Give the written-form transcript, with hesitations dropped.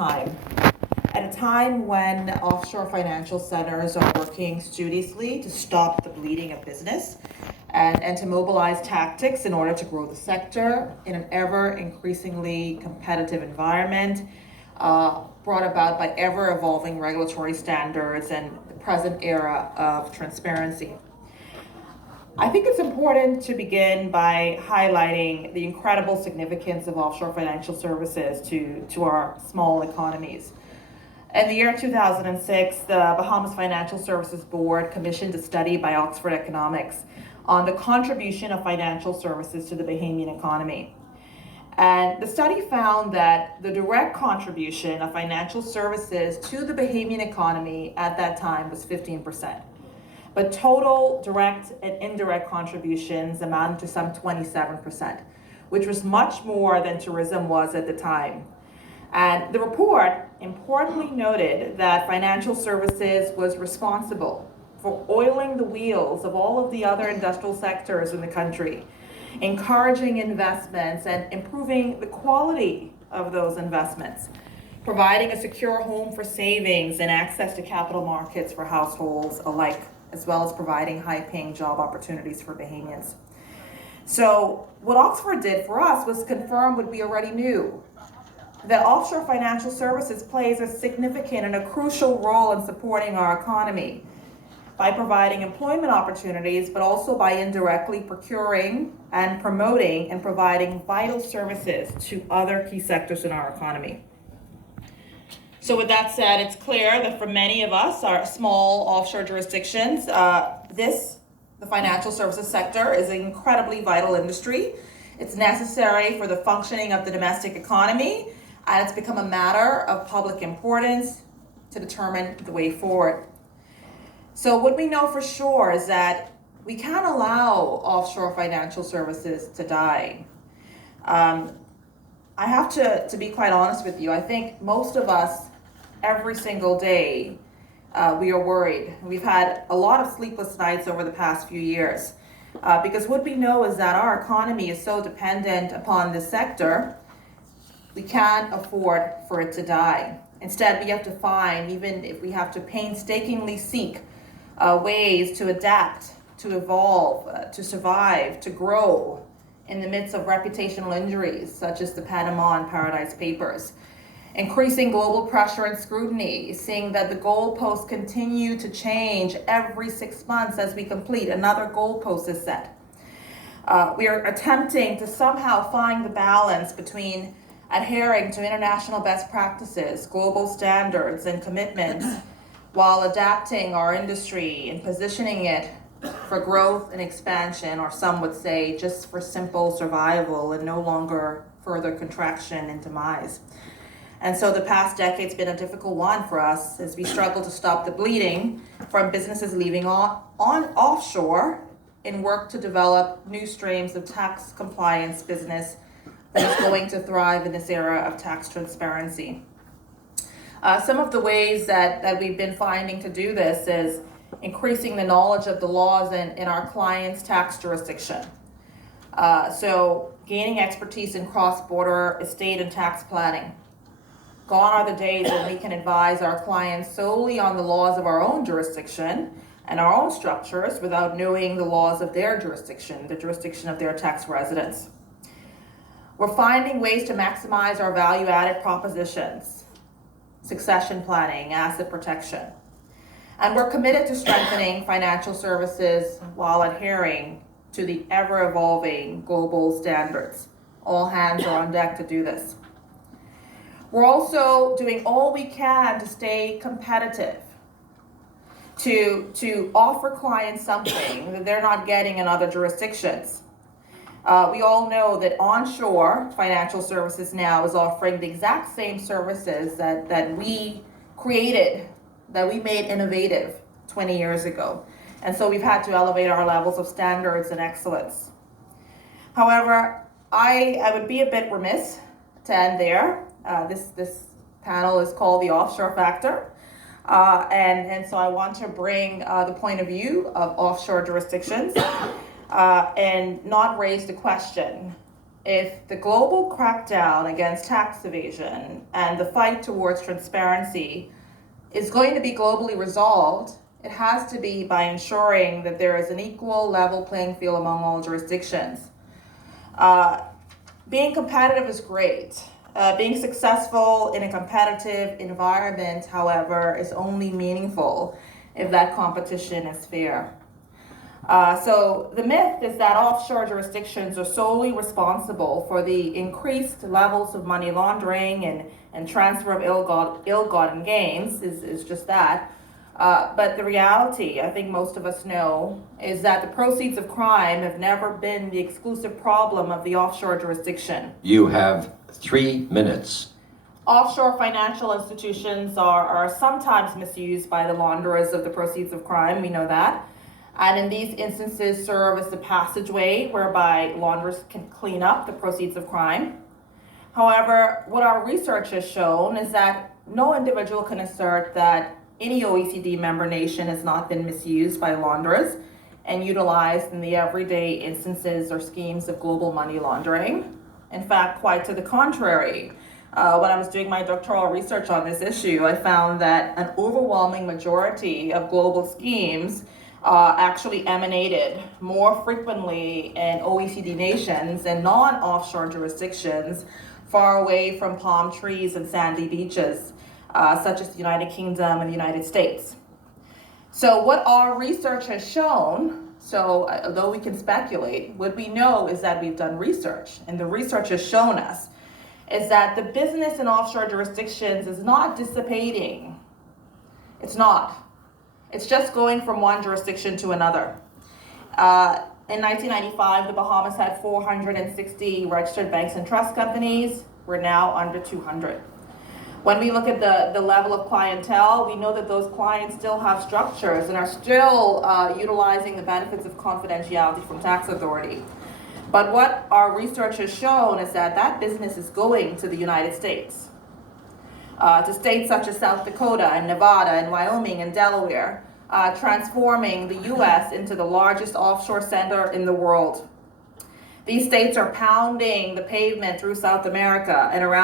time. At a time when offshore financial centers are working studiously to stop the bleeding of business and to mobilize tactics in order to grow the sector in an ever increasingly competitive environment, brought about by ever evolving regulatory standards and the present era of transparency. I think it's important to begin by highlighting the incredible significance of offshore financial services to our small economies. In the year 2006, the Bahamas Financial Services Board commissioned a study by Oxford Economics on the contribution of financial services to the Bahamian economy. And the study found that the direct contribution of financial services to the Bahamian economy at that time was 15%. But total direct and indirect contributions amounted to some 27%, which was much more than tourism was at the time. And the report importantly noted that financial services was responsible for oiling the wheels of all of the other industrial sectors in the country, encouraging investments and improving the quality of those investments, providing a secure home for savings and access to capital markets for households alike, as well as providing high-paying job opportunities for Bahamians. So what Oxford did for us was confirm what we already knew, that offshore financial services plays a significant and a crucial role in supporting our economy by providing employment opportunities, but also by indirectly procuring and promoting and providing vital services to other key sectors in our economy. So with that said, it's clear that for many of us, our small offshore jurisdictions, the financial services sector is an incredibly vital industry. It's necessary for the functioning of the domestic economy, and it's become a matter of public importance to determine the way forward. So what we know for sure is that we can't allow offshore financial services to die. I have to be quite honest with you. I think most of us, every single day, we are worried. We've had a lot of sleepless nights over the past few years because what we know is that our economy is so dependent upon this sector, we can't afford for it to die. Instead, we have to find, even if we have to painstakingly seek ways to adapt, to evolve, to survive, to grow in the midst of reputational injuries such as the Panama and Paradise Papers. Increasing global pressure and scrutiny, seeing that the goalposts continue to change every 6 months as we complete another goalpost is set. We are attempting to somehow find the balance between adhering to international best practices, global standards, and commitments while adapting our industry and positioning it for growth and expansion, or some would say just for simple survival and no longer further contraction and demise. And so the past decade's been a difficult one for us as we struggle to stop the bleeding from businesses leaving on offshore in work to develop new streams of tax compliance business that is going to thrive in this era of tax transparency. Some of the ways that we've been finding to do this is increasing the knowledge of the laws in our clients' tax jurisdiction. So gaining expertise in cross-border estate and tax planning. Gone are the days when we can advise our clients solely on the laws of our own jurisdiction and our own structures without knowing the laws of their jurisdiction, the jurisdiction of their tax residents. We're finding ways to maximize our value-added propositions, succession planning, asset protection. And we're committed to strengthening financial services while adhering to the ever-evolving global standards. All hands are on deck to do this. We're also doing all we can to stay competitive, to offer clients something that they're not getting in other jurisdictions. We all know that onshore financial services now is offering the exact same services that we created, that we made innovative 20 years ago. And so we've had to elevate our levels of standards and excellence. However, I would be a bit remiss to end there. This panel is called the Offshore Factor. And so I want to bring the point of view of offshore jurisdictions and not raise the question if the global crackdown against tax evasion and the fight towards transparency is going to be globally resolved, it has to be by ensuring that there is an equal level playing field among all jurisdictions. Being competitive is great. Being successful in a competitive environment, however, is only meaningful if that competition is fair. So the myth is that offshore jurisdictions are solely responsible for the increased levels of money laundering and transfer of ill-gotten gains is just that. But the reality, I think most of us know, is that the proceeds of crime have never been the exclusive problem of the offshore jurisdiction. You have 3 minutes. Offshore financial institutions are sometimes misused by the launderers of the proceeds of crime, we know that. And in these instances serve as the passageway whereby launderers can clean up the proceeds of crime. However, what our research has shown is that no individual can assert that any OECD member nation has not been misused by launderers and utilized in the everyday instances or schemes of global money laundering. In fact, quite to the contrary. When I was doing my doctoral research on this issue, I found that an overwhelming majority of global schemes actually emanated more frequently in OECD nations and non-offshore jurisdictions far away from palm trees and sandy beaches, such as the United Kingdom and the United States. So what our research has shown, although we can speculate, what we know is that we've done research, and the research has shown us is that the business in offshore jurisdictions is not dissipating. It's not. It's just going from one jurisdiction to another. In 1995, the Bahamas had 460 registered banks and trust companies. We're now under 200. When we look at the level of clientele, we know that those clients still have structures and are still utilizing the benefits of confidentiality from tax authority. But what our research has shown is that that business is going to the United States. To states such as South Dakota and Nevada and Wyoming and Delaware, transforming the U.S. into the largest offshore center in the world. These states are pounding the pavement through South America and around